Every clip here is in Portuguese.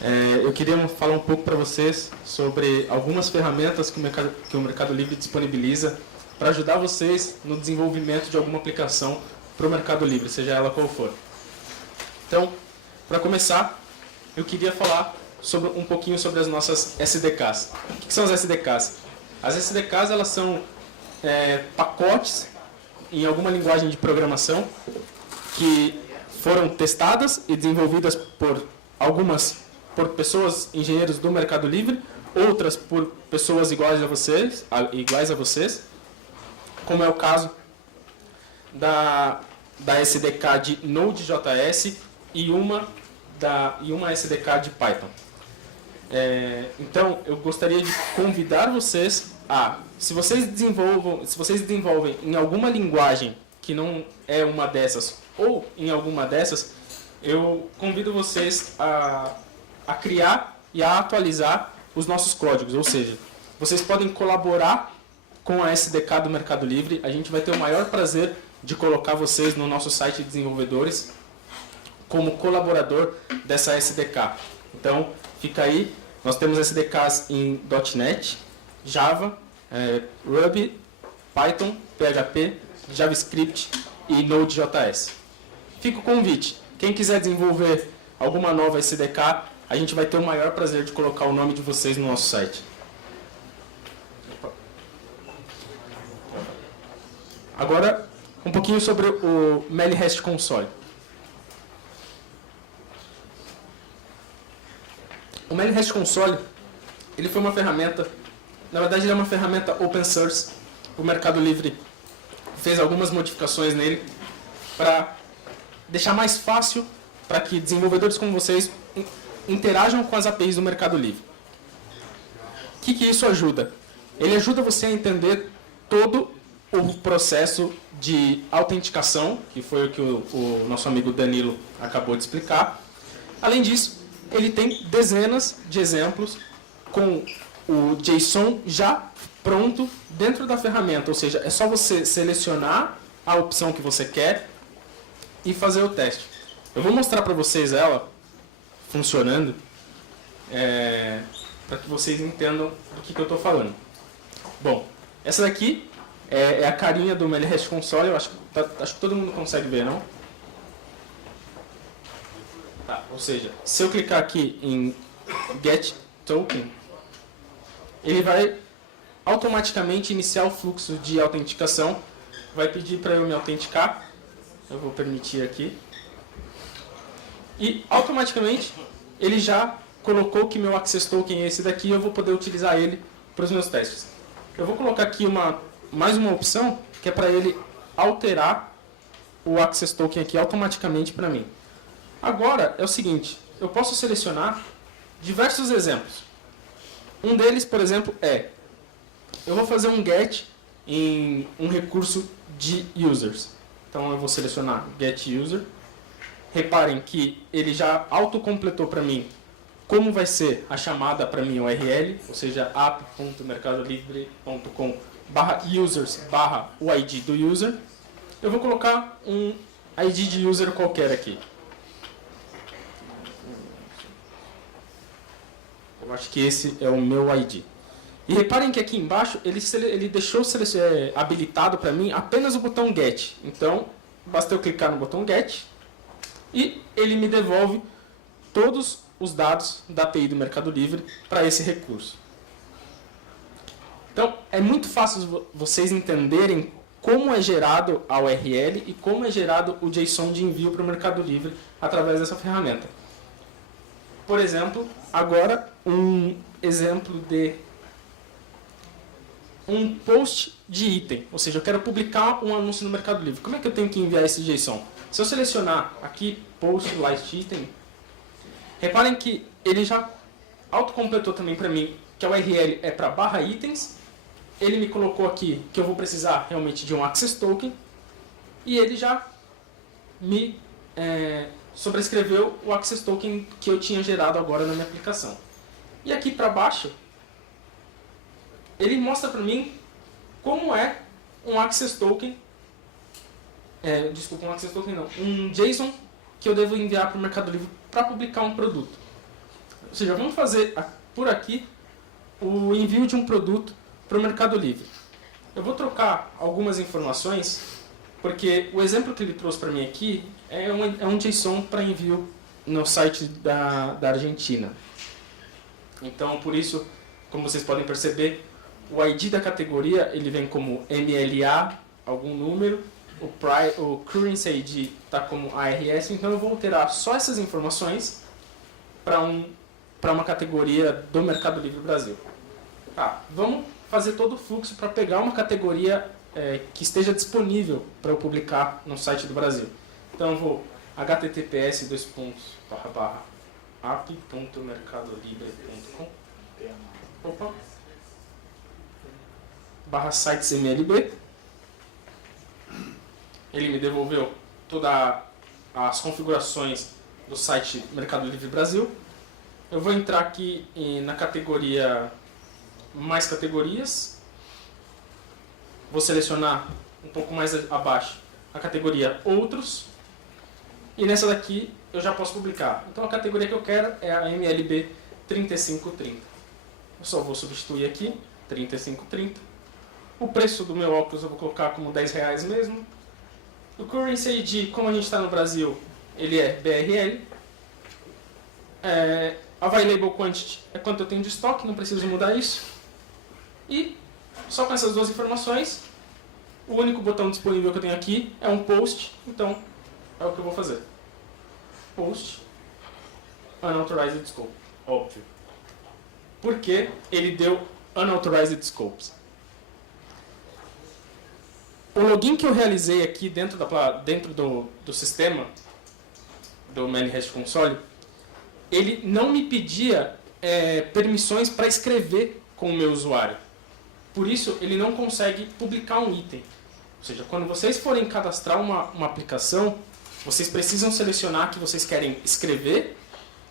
Eu queria falar um pouco para vocês sobre algumas ferramentas que o Mercado Livre disponibiliza para ajudar vocês no desenvolvimento de alguma aplicação para o Mercado Livre, seja ela qual for. Então, para começar, eu queria falar um pouquinho sobre as nossas SDKs. O que são as SDKs? As SDKs elas são pacotes em alguma linguagem de programação que foram testadas e desenvolvidas por pessoas, engenheiros do Mercado Livre, outras por pessoas iguais a vocês, como é o caso da SDK de Node.js e uma SDK de Python. Então, eu gostaria de convidar vocês se vocês desenvolvem em alguma linguagem que não é uma dessas, ou em alguma dessas, eu convido vocês a criar e a atualizar os nossos códigos. Ou seja, vocês podem colaborar com a SDK do Mercado Livre. A gente vai ter o maior prazer de colocar vocês no nosso site de desenvolvedores como colaborador dessa SDK. Então, fica aí. Nós temos SDKs em .NET, Java, Ruby, Python, PHP, JavaScript e Node.js. Fica o convite. Quem quiser desenvolver alguma nova SDK, a gente vai ter o maior prazer de colocar o nome de vocês no nosso site. Agora, um pouquinho sobre o MeliRest Console. O MeliRest Console, ele foi uma ferramenta, na verdade ele é uma ferramenta open source. O Mercado Livre fez algumas modificações nele para deixar mais fácil para que desenvolvedores como vocês interajam com as APIs do Mercado Livre. O que isso ajuda? Ele ajuda você a entender todo o processo de autenticação, que foi o que o nosso amigo Danilo acabou de explicar. Além disso, ele tem dezenas de exemplos com o JSON já pronto dentro da ferramenta, ou seja, é só você selecionar a opção que você quer e fazer o teste. Eu vou mostrar para vocês ela funcionando, para que vocês entendam do que eu estou falando. Bom, essa daqui é a carinha do MeliRest Console. Eu acho que todo mundo consegue ver, não? Tá, ou seja, se eu clicar aqui em Get Token, ele vai automaticamente iniciar o fluxo de autenticação. Vai pedir para eu me autenticar. Eu vou permitir aqui. E automaticamente ele já colocou que meu Access Token é esse daqui e eu vou poder utilizar ele para os meus testes. Eu vou colocar aqui mais uma opção que é para ele alterar o Access Token aqui automaticamente para mim. Agora é o seguinte, eu posso selecionar diversos exemplos. Um deles, por exemplo, eu vou fazer um get em um recurso de users. Então eu vou selecionar get user. Reparem que ele já autocompletou para mim como vai ser a chamada para minha URL, ou seja, app.mercadolivre.com/users/o ID do user. Eu vou colocar um ID de user qualquer aqui. Eu acho que esse é o meu ID. E reparem que aqui embaixo ele deixou habilitado para mim apenas o botão get. Então, basta eu clicar no botão get e ele me devolve todos os dados da API do Mercado Livre para esse recurso. Então, é muito fácil vocês entenderem como é gerado a URL e como é gerado o JSON de envio para o Mercado Livre através dessa ferramenta. Por exemplo, agora um exemplo de um post de item, ou seja, eu quero publicar um anúncio no Mercado Livre. Como é que eu tenho que enviar esse JSON? Se eu selecionar aqui post last item, reparem que ele já autocompletou também para mim que a URL é para /itens. Ele me colocou aqui que eu vou precisar realmente de um Access Token e ele já me sobrescreveu o Access Token que eu tinha gerado agora na minha aplicação. E aqui para baixo, ele mostra para mim como é um Access Token, um Access Token não, um JSON que eu devo enviar para o Mercado Livre para publicar um produto. Ou seja, vamos fazer por aqui o envio de um produto para o Mercado Livre. Eu vou trocar algumas informações, porque o exemplo que ele trouxe para mim aqui é um JSON para envio no site da Argentina. Então, por isso, como vocês podem perceber, o ID da categoria ele vem como MLA, algum número, o Currency ID está como ARS, então eu vou alterar só essas informações para uma categoria do Mercado Livre Brasil. Tá, vamos fazer todo o fluxo para pegar uma categoria que esteja disponível para eu publicar no site do Brasil. Então eu vou https://app.mercadolibre.com /sitesmlb. Ele me devolveu todas as configurações do site Mercado Livre Brasil. Eu vou entrar aqui na categoria mais categorias. Vou selecionar um pouco mais abaixo a categoria outros. E nessa daqui eu já posso publicar. Então a categoria que eu quero é a MLB 3530. Eu só vou substituir aqui 3530. O preço do meu óculos eu vou colocar como R$10 mesmo. O Currency ID, como a gente está no Brasil, ele é BRL. Available Quantity é quanto eu tenho de estoque, não preciso mudar isso. E só com essas duas informações, o único botão disponível que eu tenho aqui é um post, então é o que eu vou fazer. Post Unauthorized Scope, óbvio. Porque ele deu Unauthorized Scopes. O login que eu realizei aqui dentro do sistema do Manifest Console, ele não me pedia permissões para escrever com o meu usuário. Por isso, ele não consegue publicar um item. Ou seja, quando vocês forem cadastrar uma aplicação, vocês precisam selecionar que vocês querem escrever,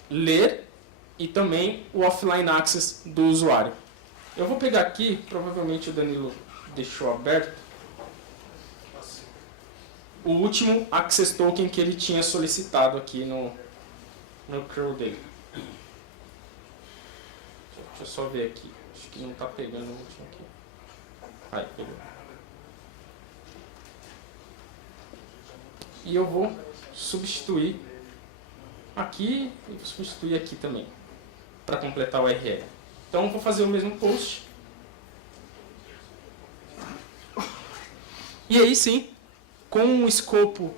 ler e também o offline access do usuário. Eu vou pegar aqui, provavelmente o Danilo deixou aberto, o último access token que ele tinha solicitado aqui no curl dele. Deixa eu só ver aqui. Acho que não está pegando o último aqui. Aí, pegou. E eu vou substituir aqui e vou substituir aqui também, para completar o URL. Então, eu vou fazer o mesmo post. E aí sim, com o escopo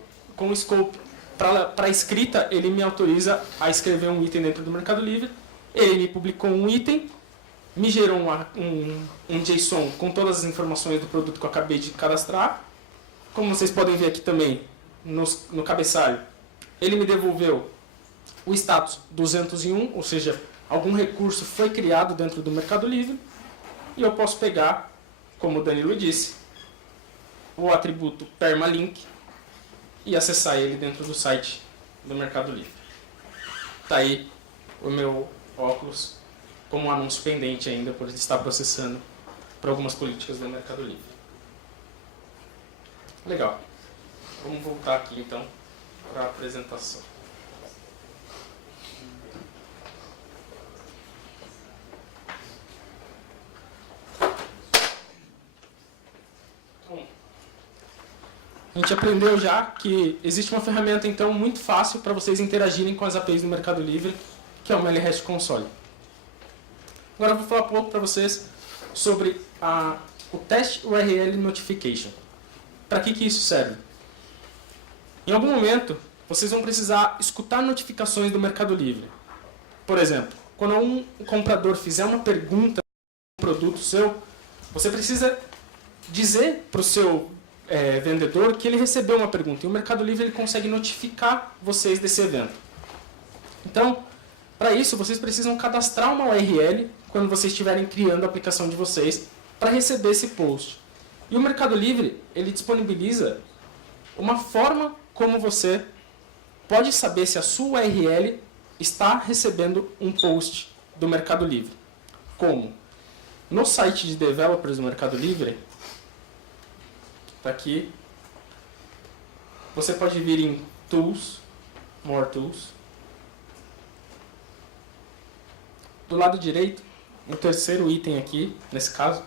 para escrita, ele me autoriza a escrever um item dentro do Mercado Livre. Ele me publicou um item, me gerou um JSON com todas as informações do produto que eu acabei de cadastrar. Como vocês podem ver aqui também, no cabeçalho, ele me devolveu o status 201, ou seja, algum recurso foi criado dentro do Mercado Livre. E eu posso pegar, como o Danilo disse, o atributo permalink e acessar ele dentro do site do Mercado Livre. Está aí o meu óculos como um anúncio pendente ainda por estar processando para algumas políticas do Mercado Livre. Legal. Vamos voltar aqui então para a apresentação. A gente aprendeu já que existe uma ferramenta então muito fácil para vocês interagirem com as APIs do Mercado Livre, que é o MLRest Console. Agora eu vou falar um pouco para vocês sobre o Test URL Notification. Para que isso serve? Em algum momento, vocês vão precisar escutar notificações do Mercado Livre. Por exemplo, quando um comprador fizer uma pergunta sobre um produto seu, você precisa dizer para o seu vendedor que ele recebeu uma pergunta. E o Mercado Livre ele consegue notificar vocês desse evento. Então, para isso, vocês precisam cadastrar uma URL quando vocês estiverem criando a aplicação de vocês para receber esse post. E o Mercado Livre ele disponibiliza uma forma como você pode saber se a sua URL está recebendo um post do Mercado Livre. Como? No site de developers do Mercado Livre, está aqui, você pode vir em Tools, More Tools, do lado direito, o terceiro item aqui, nesse caso,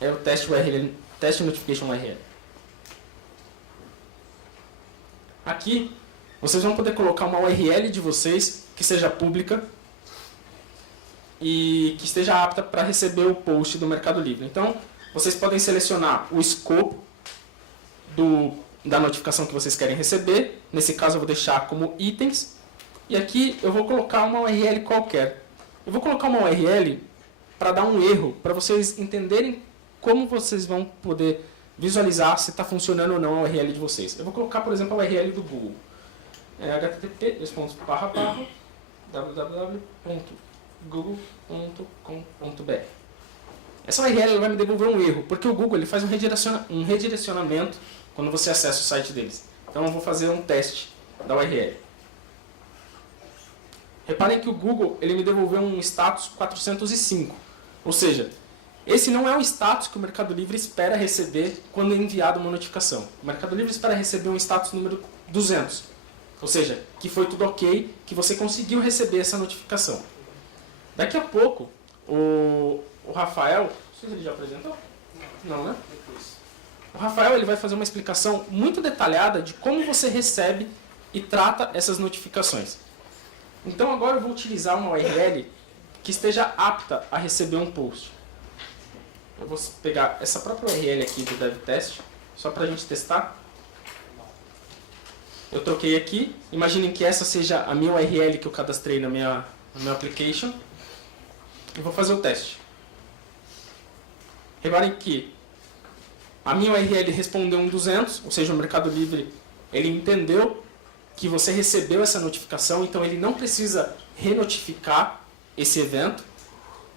é o teste URL, teste notification URL. Aqui, vocês vão poder colocar uma URL de vocês que seja pública e que esteja apta para receber o post do Mercado Livre. Então, vocês podem selecionar o escopo da notificação que vocês querem receber. Nesse caso, eu vou deixar como itens. E aqui eu vou colocar uma URL qualquer. Eu vou colocar uma URL para dar um erro, para vocês entenderem como vocês vão poder visualizar se está funcionando ou não a URL de vocês. Eu vou colocar, por exemplo, a URL do Google. http://www.google.com.br. Essa URL vai me devolver um erro, porque o Google ele faz um redirecionamento quando você acessa o site deles. Então eu vou fazer um teste da URL. Reparem que o Google ele me devolveu um status 405. Ou seja, esse não é o status que o Mercado Livre espera receber quando é enviado uma notificação. O Mercado Livre espera receber um status número 200. Ou seja, que foi tudo ok, que você conseguiu receber essa notificação. Daqui a pouco, o Rafael... Não sei se ele já apresentou? Não, né? O Rafael ele vai fazer uma explicação muito detalhada de como você recebe e trata essas notificações. Então agora eu vou utilizar uma URL que esteja apta a receber um post. Eu vou pegar essa própria URL aqui do DevTest, só para a gente testar. Eu troquei aqui. Imaginem que essa seja a minha URL que eu cadastrei no meu application. Eu vou fazer o teste. Reparem que a minha URL respondeu um 200, ou seja, o Mercado Livre ele entendeu que você recebeu essa notificação, então ele não precisa renotificar esse evento.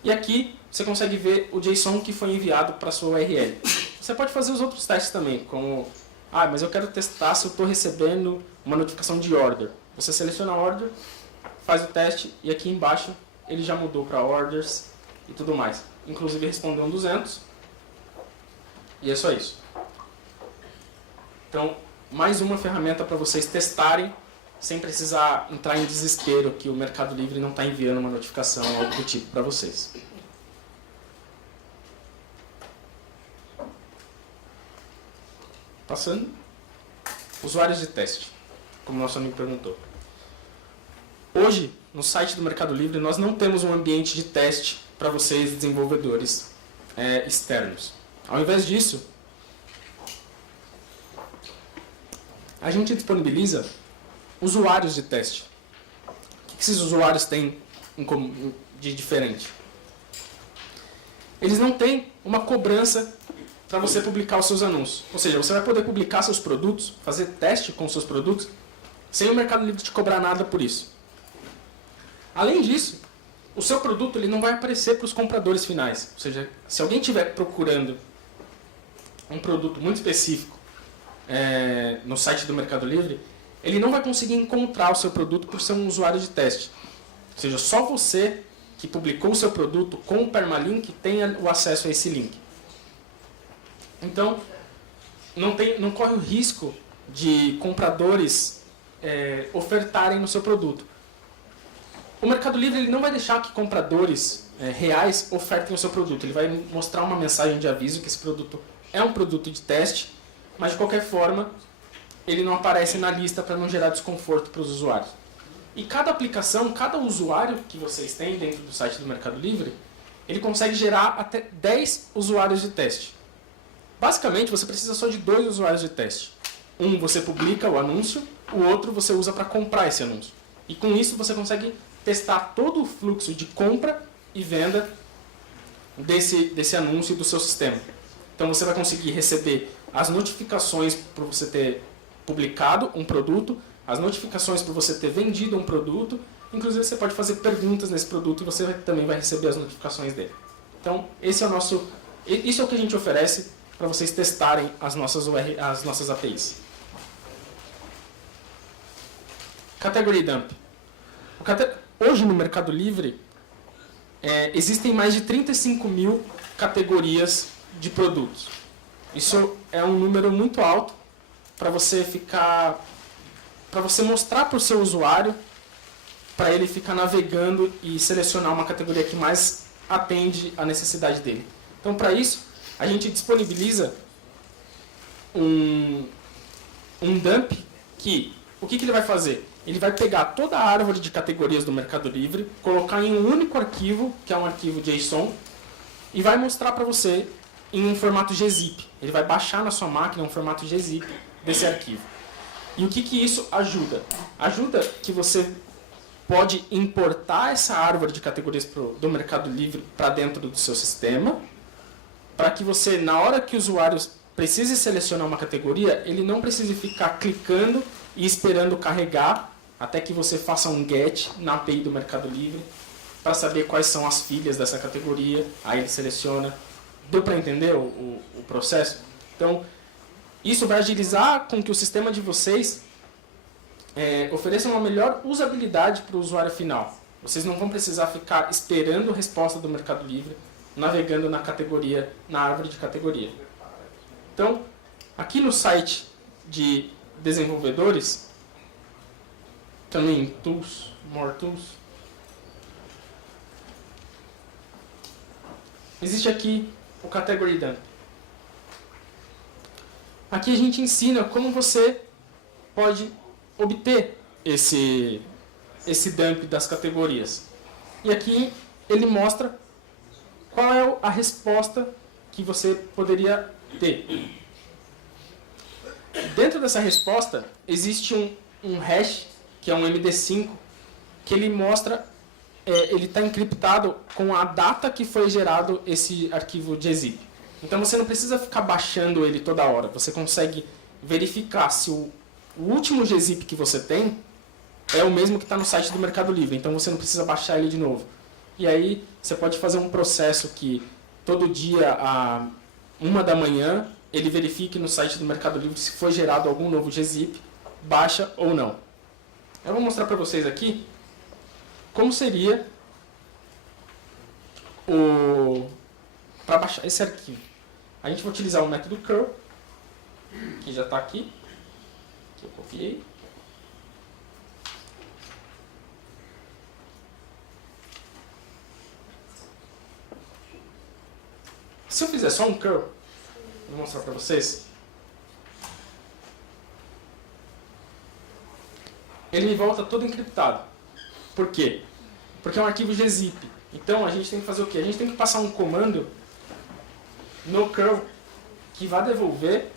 E aqui você consegue ver o JSON que foi enviado para a sua URL. Você pode fazer os outros testes também, como... mas eu quero testar se eu estou recebendo uma notificação de order. Você seleciona a order, faz o teste e aqui embaixo ele já mudou para orders e tudo mais. Inclusive respondeu um 200 e é só isso. Então, mais uma ferramenta para vocês testarem sem precisar entrar em desespero que o Mercado Livre não está enviando uma notificação ou algo do tipo para vocês. Passando, usuários de teste, como nosso amigo perguntou. Hoje, no site do Mercado Livre, nós não temos um ambiente de teste para vocês, desenvolvedores externos. Ao invés disso, a gente disponibiliza usuários de teste. O que esses usuários têm de diferente? Eles não têm uma cobrança para você publicar os seus anúncios. Ou seja, você vai poder publicar seus produtos, fazer teste com seus produtos, sem o Mercado Livre te cobrar nada por isso. Além disso, o seu produto ele não vai aparecer para os compradores finais. Ou seja, se alguém estiver procurando um produto muito específico no site do Mercado Livre, ele não vai conseguir encontrar o seu produto por ser um usuário de teste. Ou seja, só você que publicou o seu produto com o permalink tem o acesso a esse link. Então, não corre o risco de compradores ofertarem no seu produto. O Mercado Livre ele não vai deixar que compradores reais ofertem o seu produto. Ele vai mostrar uma mensagem de aviso que esse produto é um produto de teste, mas de qualquer forma ele não aparece na lista para não gerar desconforto para os usuários. E cada aplicação, cada usuário que vocês têm dentro do site do Mercado Livre, ele consegue gerar até 10 usuários de teste. Basicamente, você precisa só de 2 usuários de teste. Um você publica o anúncio, o outro você usa para comprar esse anúncio. E com isso você consegue testar todo o fluxo de compra e venda desse anúncio do seu sistema. Então você vai conseguir receber as notificações por você ter publicado um produto, as notificações por você ter vendido um produto, inclusive você pode fazer perguntas nesse produto e você também vai receber as notificações dele. Então isso é o que a gente oferece para vocês testarem as nossas APIs. Category Dump. Hoje no Mercado Livre existem mais de 35 mil categorias de produtos. Isso é um número muito alto para você mostrar para o seu usuário para ele ficar navegando e selecionar uma categoria que mais atende à necessidade dele. Então, para isso, a gente disponibiliza um dump que, o que ele vai fazer? Ele vai pegar toda a árvore de categorias do Mercado Livre, colocar em um único arquivo, que é um arquivo JSON, e vai mostrar para você em um formato gzip. Ele vai baixar na sua máquina um formato gzip desse arquivo. E o que isso ajuda? Ajuda que você pode importar essa árvore de categorias do Mercado Livre para dentro do seu sistema, para que você, na hora que o usuário precise selecionar uma categoria, ele não precise ficar clicando e esperando carregar até que você faça um get na API do Mercado Livre para saber quais são as filhas dessa categoria. Aí ele seleciona. Deu para entender o processo? Então, isso vai agilizar com que o sistema de vocês ofereça uma melhor usabilidade para o usuário final. Vocês não vão precisar ficar esperando a resposta do Mercado Livre, navegando na categoria, na árvore de categoria. Então, aqui no site de desenvolvedores, também em Tools, More Tools, existe aqui o Category Dump. Aqui a gente ensina como você pode obter esse dump das categorias. E aqui ele mostra qual é a resposta que você poderia ter. Dentro dessa resposta existe um hash, que é um MD5, que ele mostra, ele está encriptado com a data que foi gerado esse arquivo gzip. Então você não precisa ficar baixando ele toda hora. Você consegue verificar se o último gzip que você tem é o mesmo que está no site do Mercado Livre. Então você não precisa baixar ele de novo. E aí você pode fazer um processo que todo dia, à 1 da manhã, ele verifique no site do Mercado Livre se foi gerado algum novo gzip, baixa ou não. Eu vou mostrar para vocês aqui como seria para baixar esse arquivo. A gente vai utilizar o método curl, que já está aqui, que eu copiei. Se eu fizer só um curl, vou mostrar para vocês. Ele me volta todo encriptado. Por quê? Porque é um arquivo gzip. Então a gente tem que fazer o quê? A gente tem que passar um comando no curl que vai devolver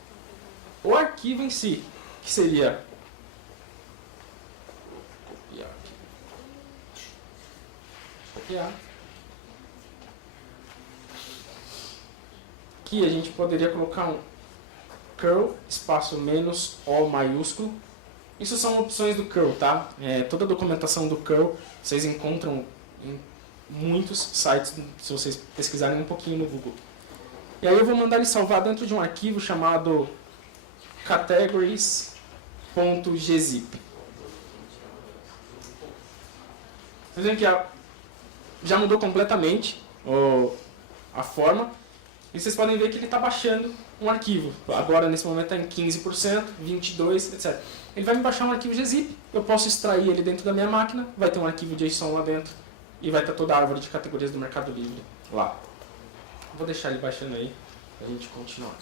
o arquivo em si, que seria copiar. Aqui a gente poderia colocar um curl espaço menos O maiúsculo. Isso são opções do curl, tá? Toda a documentação do curl vocês encontram em muitos sites, se vocês pesquisarem um pouquinho no Google. E aí eu vou mandar ele salvar dentro de um arquivo chamado categories.gzip. Vocês veem que já mudou completamente a forma. E vocês podem ver que ele está baixando um arquivo. Agora, nesse momento, está em 15%, 22%, etc. Ele vai me baixar um arquivo gzip, eu posso extrair ele dentro da minha máquina, vai ter um arquivo JSON lá dentro e vai ter toda a árvore de categorias do Mercado Livre lá. Vou deixar ele baixando aí para a gente continuar.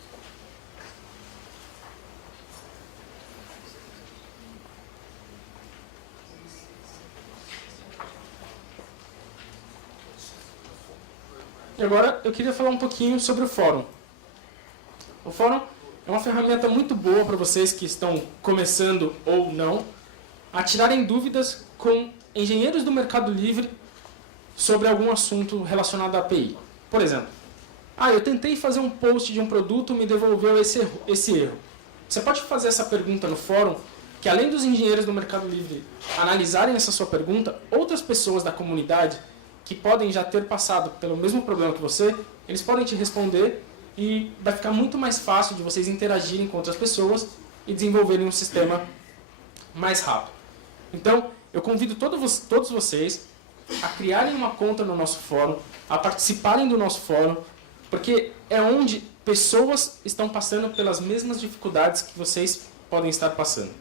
E agora eu queria falar um pouquinho sobre o fórum. O fórum é uma ferramenta muito boa para vocês que estão começando ou não a tirarem dúvidas com engenheiros do Mercado Livre sobre algum assunto relacionado à API. Por exemplo, eu tentei fazer um post de um produto e me devolveu esse erro. Você pode fazer essa pergunta no fórum, que além dos engenheiros do Mercado Livre analisarem essa sua pergunta, outras pessoas da comunidade que podem já ter passado pelo mesmo problema que você, eles podem te responder e vai ficar muito mais fácil de vocês interagirem com outras pessoas e desenvolverem um sistema mais rápido. Então, eu convido todos vocês a criarem uma conta no nosso fórum, a participarem do nosso fórum, porque é onde pessoas estão passando pelas mesmas dificuldades que vocês podem estar passando.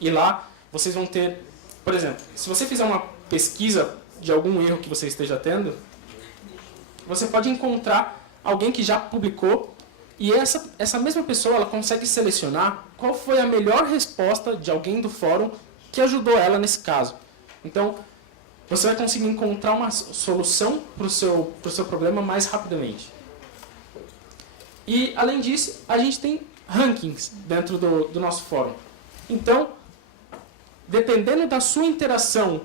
E lá, vocês vão ter, por exemplo, se você fizer pesquisa de algum erro que você esteja tendo, você pode encontrar alguém que já publicou e essa mesma pessoa ela consegue selecionar qual foi a melhor resposta de alguém do fórum que ajudou ela nesse caso. Então, você vai conseguir encontrar uma solução para o seu problema mais rapidamente. E, além disso, a gente tem rankings dentro do nosso fórum. Então, dependendo da sua interação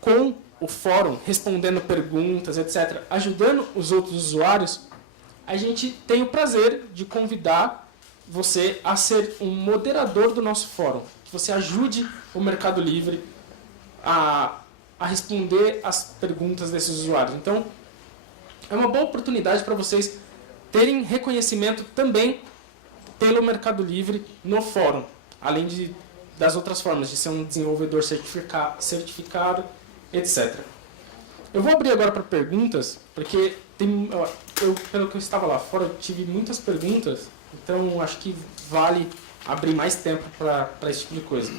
com o fórum, respondendo perguntas, etc., ajudando os outros usuários, a gente tem o prazer de convidar você a ser um moderador do nosso fórum. Que você ajude o Mercado Livre a responder as perguntas desses usuários. Então, é uma boa oportunidade para vocês terem reconhecimento também pelo Mercado Livre no fórum, além das outras formas, de ser um desenvolvedor certificado, etc. Eu vou abrir agora para perguntas, porque pelo que eu estava lá fora, eu tive muitas perguntas, então acho que vale abrir mais tempo para esse tipo de coisa.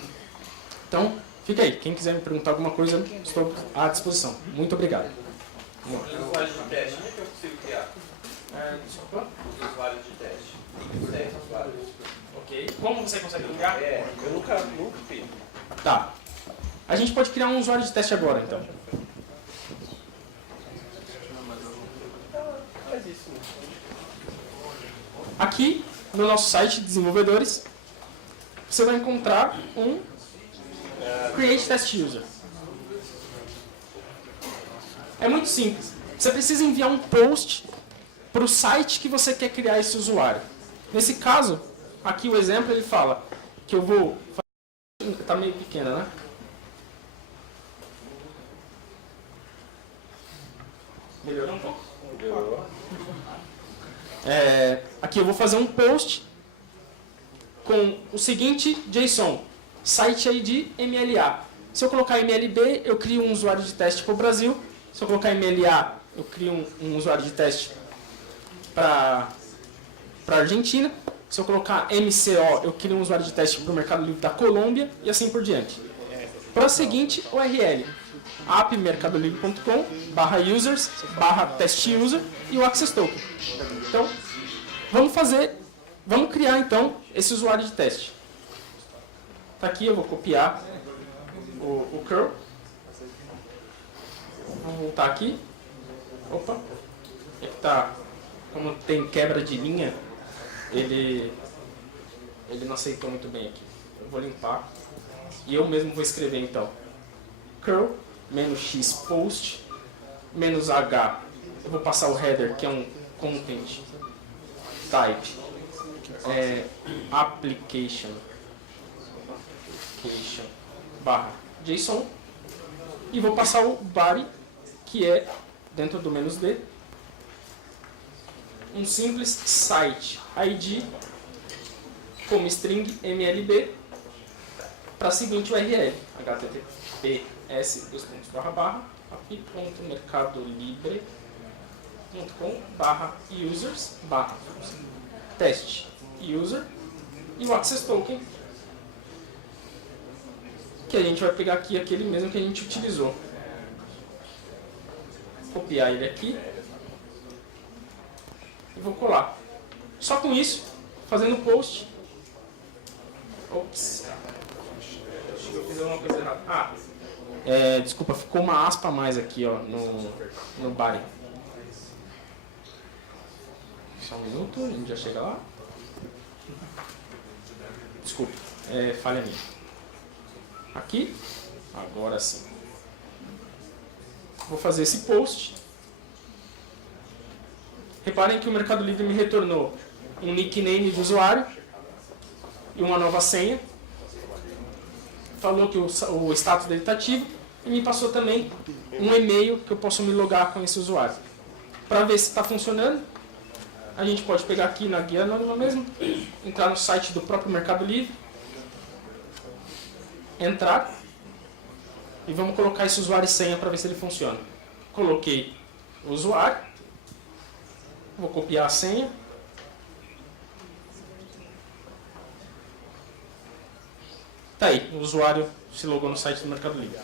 Então, fica aí. Quem quiser me perguntar alguma coisa, estou à disposição. Muito obrigado. Os usuários de teste, como é que eu consigo criar? Desculpa? Os usuários de teste. 10 usuários. Ok. Como você consegue criar? Eu nunca fiz. Tá. A gente pode criar um usuário de teste agora, então. Faz isso. Aqui, no nosso site de desenvolvedores, você vai encontrar um Create Test User. É muito simples. Você precisa enviar um post para o site que você quer criar esse usuário. Nesse caso, aqui o exemplo, ele fala que eu vou... Está meio pequena, né? Melhorou um pouco? Melhorou. Aqui eu vou fazer um post com o seguinte JSON, site ID MLA. Se eu colocar MLB, eu crio um usuário de teste para o Brasil. Se eu colocar MLA, eu crio um usuário de teste para a Argentina. Se eu colocar MCO, eu crio um usuário de teste para o Mercado Livre da Colômbia e assim por diante. Para a seguinte URL, appmercadoLivre.com/users/testUser e o Access Token. Então, vamos criar então esse usuário de teste. Está aqui, eu vou copiar o curl. Vamos voltar aqui. Opa. Como tem quebra de linha, ele não aceitou muito bem aqui. Eu vou limpar. E eu mesmo vou escrever então. Curl, -x post, -h. Eu vou passar o header, que é um content type. Application JSON. E vou passar o body, que é, dentro do -d, um simples site ID como string mlb para a seguinte URL, https://app.mercadolibre.com/users/test user e o access token, que a gente vai pegar aqui aquele mesmo que a gente utilizou. Copiar ele aqui e vou colar. Só com isso, fazendo o post. Ops. Acho que eu fiz alguma coisa errada. Desculpa, ficou uma aspa a mais aqui ó, no body. Só um minuto, a gente já chega lá. Desculpa, falha minha. Aqui, agora sim. Vou fazer esse post. Reparem que o Mercado Livre me retornou um nickname de usuário e uma nova senha. Falou que o status dele está ativo e me passou também um e-mail que eu posso me logar com esse usuário. Para ver se está funcionando, a gente pode pegar aqui na guia anônima mesmo, entrar no site do próprio Mercado Livre, entrar e vamos colocar esse usuário e senha para ver se ele funciona. Coloquei o usuário, vou copiar a senha, tá aí, o usuário se logou no site do Mercado Livre.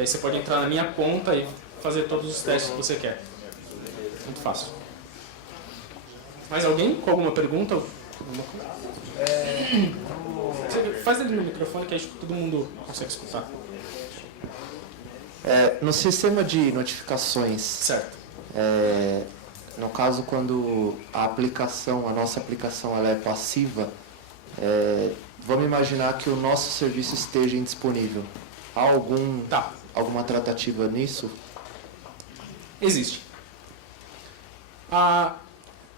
E aí você pode entrar na minha conta e fazer todos os testes que você quer. Muito fácil. Mais alguém com alguma pergunta? Alguma coisa? Faz ele no microfone que aí todo mundo consegue escutar. No sistema de notificações, Certo. no caso quando a nossa aplicação ela é passiva, vamos imaginar que o nosso serviço esteja indisponível. Há alguma tratativa nisso? Existe.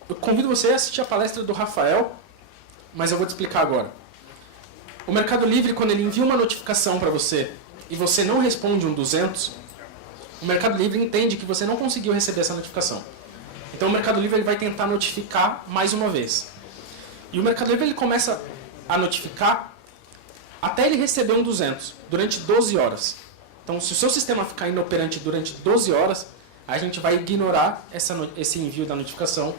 Eu convido você a assistir a palestra do Rafael, mas eu vou te explicar agora. O Mercado Livre, quando ele envia uma notificação para você e você não responde um 200, o Mercado Livre entende que você não conseguiu receber essa notificação. Então o Mercado Livre ele vai tentar notificar mais uma vez. E o Mercado Livre ele começa a notificar até ele receber um 200, durante 12 horas. Então se o seu sistema ficar inoperante durante 12 horas, a gente vai ignorar esse envio da notificação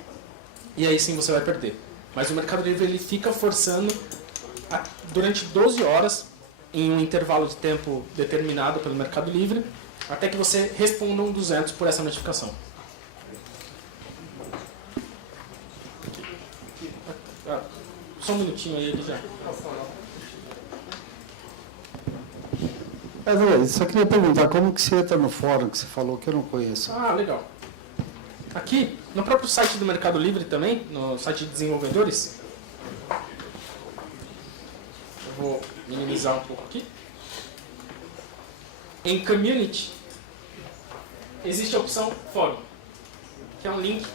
e aí sim você vai perder. Mas o Mercado Livre ele fica forçando durante 12 horas, em um intervalo de tempo determinado pelo Mercado Livre, até que você responda um 200 por essa notificação. Só um minutinho aí, ele já. Só queria perguntar, como que você entra no fórum que você falou que eu não conheço? Legal. Aqui, no próprio site do Mercado Livre também, no site de desenvolvedores, eu vou minimizar um pouco aqui. Em Community, existe a opção Fórum, que é um link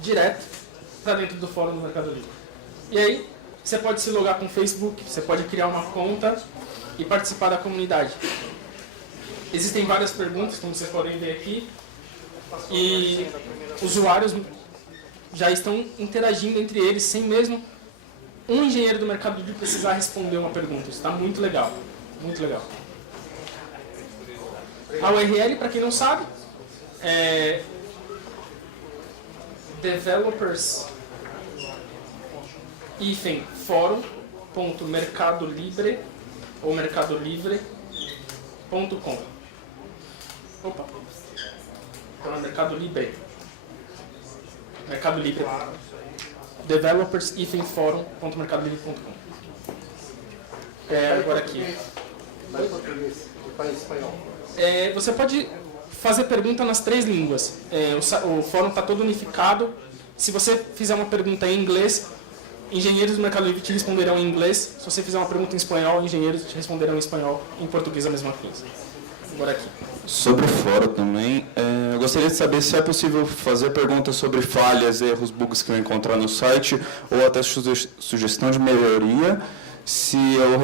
direto para dentro do fórum do Mercado Livre. E aí, você pode se logar com o Facebook, você pode criar uma conta e participar da comunidade. Existem várias perguntas, como vocês podem ver aqui, e usuários já estão interagindo entre eles sem mesmo um engenheiro do Mercado Livre precisar responder uma pergunta. Isso está muito legal, muito legal. A URL, para quem não sabe, é developers-forum.mercadolibre ou mercadolivre.com. Opa. Então é Mercado Livre. Mercado Livre. developers-forum.mercadolivre.com. Agora aqui. Você pode fazer pergunta nas 3 línguas. O fórum está todo unificado. Se você fizer uma pergunta em inglês, engenheiros do Mercado Livre te responderão em inglês. Se você fizer uma pergunta em espanhol, engenheiros te responderão em espanhol. Em português a mesma coisa. Agora aqui. Sobre o fórum também, eu gostaria de saber se é possível fazer perguntas sobre falhas, erros, bugs que eu encontrar no site, ou até sugestão de melhoria. Se eu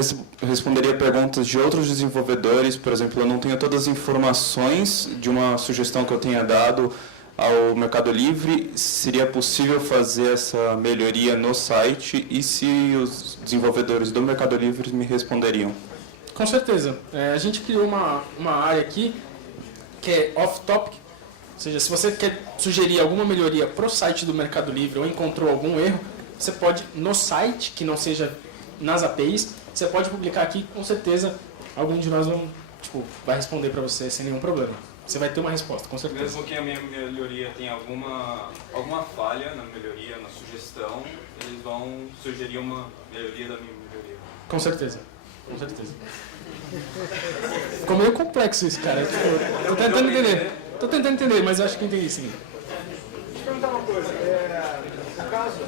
responderia perguntas de outros desenvolvedores, por exemplo, eu não tenho todas as informações de uma sugestão que eu tenha dado ao Mercado Livre, seria possível fazer essa melhoria no site e se os desenvolvedores do Mercado Livre me responderiam? Com certeza. A gente criou uma área aqui que é off-topic, ou seja, se você quer sugerir alguma melhoria para o site do Mercado Livre ou encontrou algum erro, você pode, no site, que não seja nas APIs, você pode publicar aqui, com certeza algum de nós vai responder para você sem nenhum problema. Você vai ter uma resposta, com certeza. Mesmo que a minha melhoria tenha alguma falha na melhoria, na sugestão, eles vão sugerir uma melhoria da minha melhoria. Com certeza. Com certeza. Ficou meio complexo isso, cara. Tô tentando entender. Tô tentando entender, mas eu acho que entendi sim. Deixa eu perguntar uma coisa. No caso...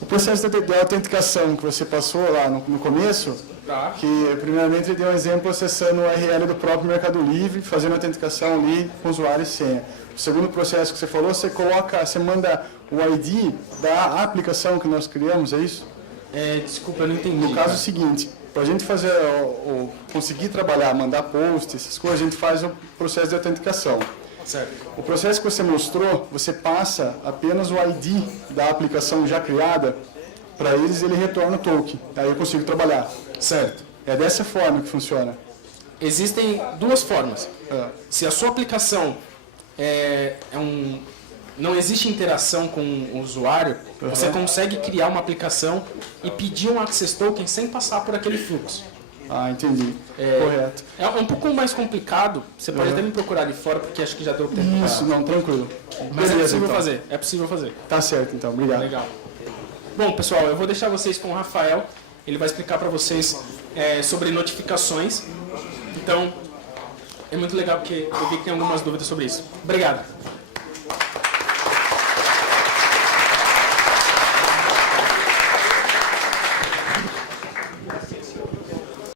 O processo de autenticação que você passou lá no começo, Tá. que primeiramente ele deu um exemplo acessando o URL do próprio Mercado Livre, fazendo a autenticação ali com usuário e senha. O segundo processo que você falou, você manda o ID da aplicação que nós criamos, é isso? Desculpa, eu não entendi. No caso seguinte, para a gente fazer conseguir trabalhar, mandar post, essas coisas, a gente faz o processo de autenticação. Certo. O processo que você mostrou, você passa apenas o ID da aplicação já criada, para eles ele retorna o token, aí eu consigo trabalhar. Certo. É dessa forma que funciona. Existem 2 formas. Se a sua aplicação não existe interação com o usuário, você consegue criar uma aplicação e pedir um access token sem passar por aquele fluxo. Ah, entendi. Correto. É um pouco mais complicado, você pode até me procurar ali fora, porque acho que já deu tempo. Isso, não, tranquilo. Mas é possível então. fazer, é possível fazer. Tá certo, então. Obrigado. Legal. Bom, pessoal, eu vou deixar vocês com o Rafael. Ele vai explicar para vocês sobre notificações. Então, é muito legal porque eu vi que tem algumas dúvidas sobre isso. Obrigado.